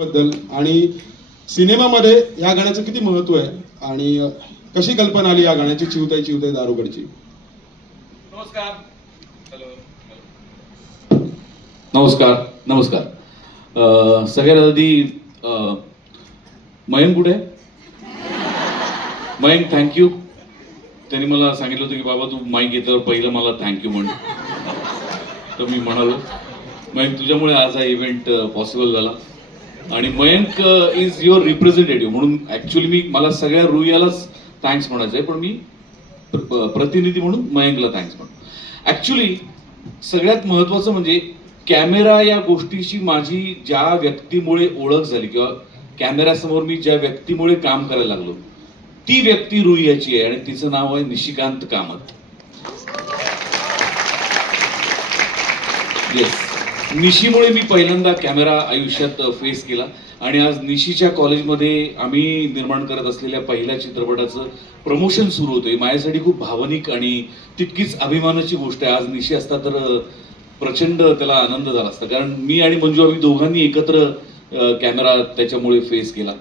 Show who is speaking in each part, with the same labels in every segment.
Speaker 1: बद्दल आणि सिनेमामध्ये या गाण्याचं किती महत्व आहे आणि कशी कल्पना आली या गाण्याची चिवताय चिवताय दारुगडची
Speaker 2: नमस्कार नमस्कार नमस्कार सगळ्यात आधी मयंक कुठे मयंक थँक्यू त्यांनी मला सांगितलं होतं की बाबा तू माईक घेतल्यावर पहिलं मला थँक्यू म्हण तर मी म्हणालो मयंक तुझ्यामुळे आज हा इव्हेंट पॉसिबल झाला आणि मयंक इज युअर रिप्रेझेंटेटिव्ह म्हणून ऍक्च्युली मी मला सगळ्या रुयालाच थँक्स म्हणायचं आहे पण मी प्रतिनिधी म्हणून मयंकला थँक्स म्हणतो ऍक्च्युली सगळ्यात महत्वाचं म्हणजे कॅमेरा या गोष्टीची माझी ज्या व्यक्तीमुळे ओळख झाली किंवा कॅमेऱ्यासमोर मी ज्या व्यक्तीमुळे काम करायला लागलो ती व्यक्ती रुईयाची आहे आणि तिचं नाव आहे निशिकांत कामत येस निशीमुळे मी पहिल्यांदा कॅमेरा आयुष्यात फेस केला आणि आज निशीच्या कॉलेजमध्ये आम्ही निर्माण करत असलेल्या पहिल्या चित्रपटाचं प्रमोशन सुरू होतंय माझ्यासाठी खूप भावनिक आणि तितकीच अभिमानाची गोष्ट आहे आज निशी असता तर प्रचंड त्याला आनंद झाला असता कारण मी आणि मंजू आम्ही दोघांनी एकत्र कॅमेरा त्याच्यामुळे फेस केला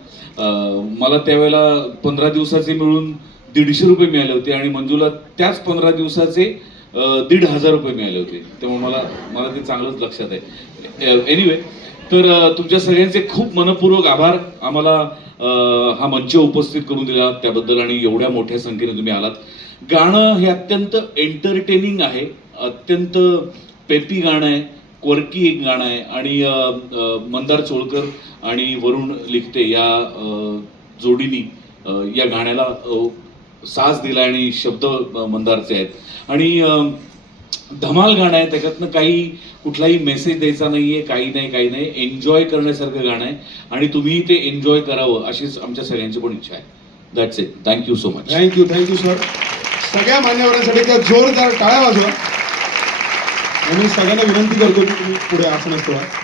Speaker 2: मला त्यावेळेला पंधरा दिवसाचे मिळून दीडशे रुपये मिळाले होते आणि मंजूला त्याच पंधरा दिवसाचे दीड हजार रुपये मिळाले होते त्यामुळे मला मला ते चांगलंच लक्षात आहे एनिवे तर तुमच्या सगळ्यांचे खूप मनपूर्वक आभार आम्हाला हा मंच उपस्थित करून दिला त्याबद्दल आणि एवढ्या मोठ्या संख्येने तुम्ही आलात गाणं हे अत्यंत एंटरटेनिंग आहे अत्यंत पेपी गाणं आहे क्वर्की एक गाणं आहे आणि मंदार चोळकर आणि वरुण लिखते या जोडीनी या गाण्याला साज दिला आणि शब्द मंदारचे आहेत आणि धमाल गाणं आहे त्याच्यातनं काही कुठलाही मेसेज द्यायचा नाही आहे काही नाही काही नाही एन्जॉय करण्यासारखं गाणं आहे आणि तुम्ही ते एन्जॉय करावं अशीच आमच्या सगळ्यांची पण इच्छा आहे that's it thank you so much
Speaker 1: thank you thank you sir सगळ्या मान्यवरांसाठी त्या जोरदार टाळ्या वाजवा आणि सगळ्यांना विनंती करतो की तुम्ही पुढे आसनस्थ नसतो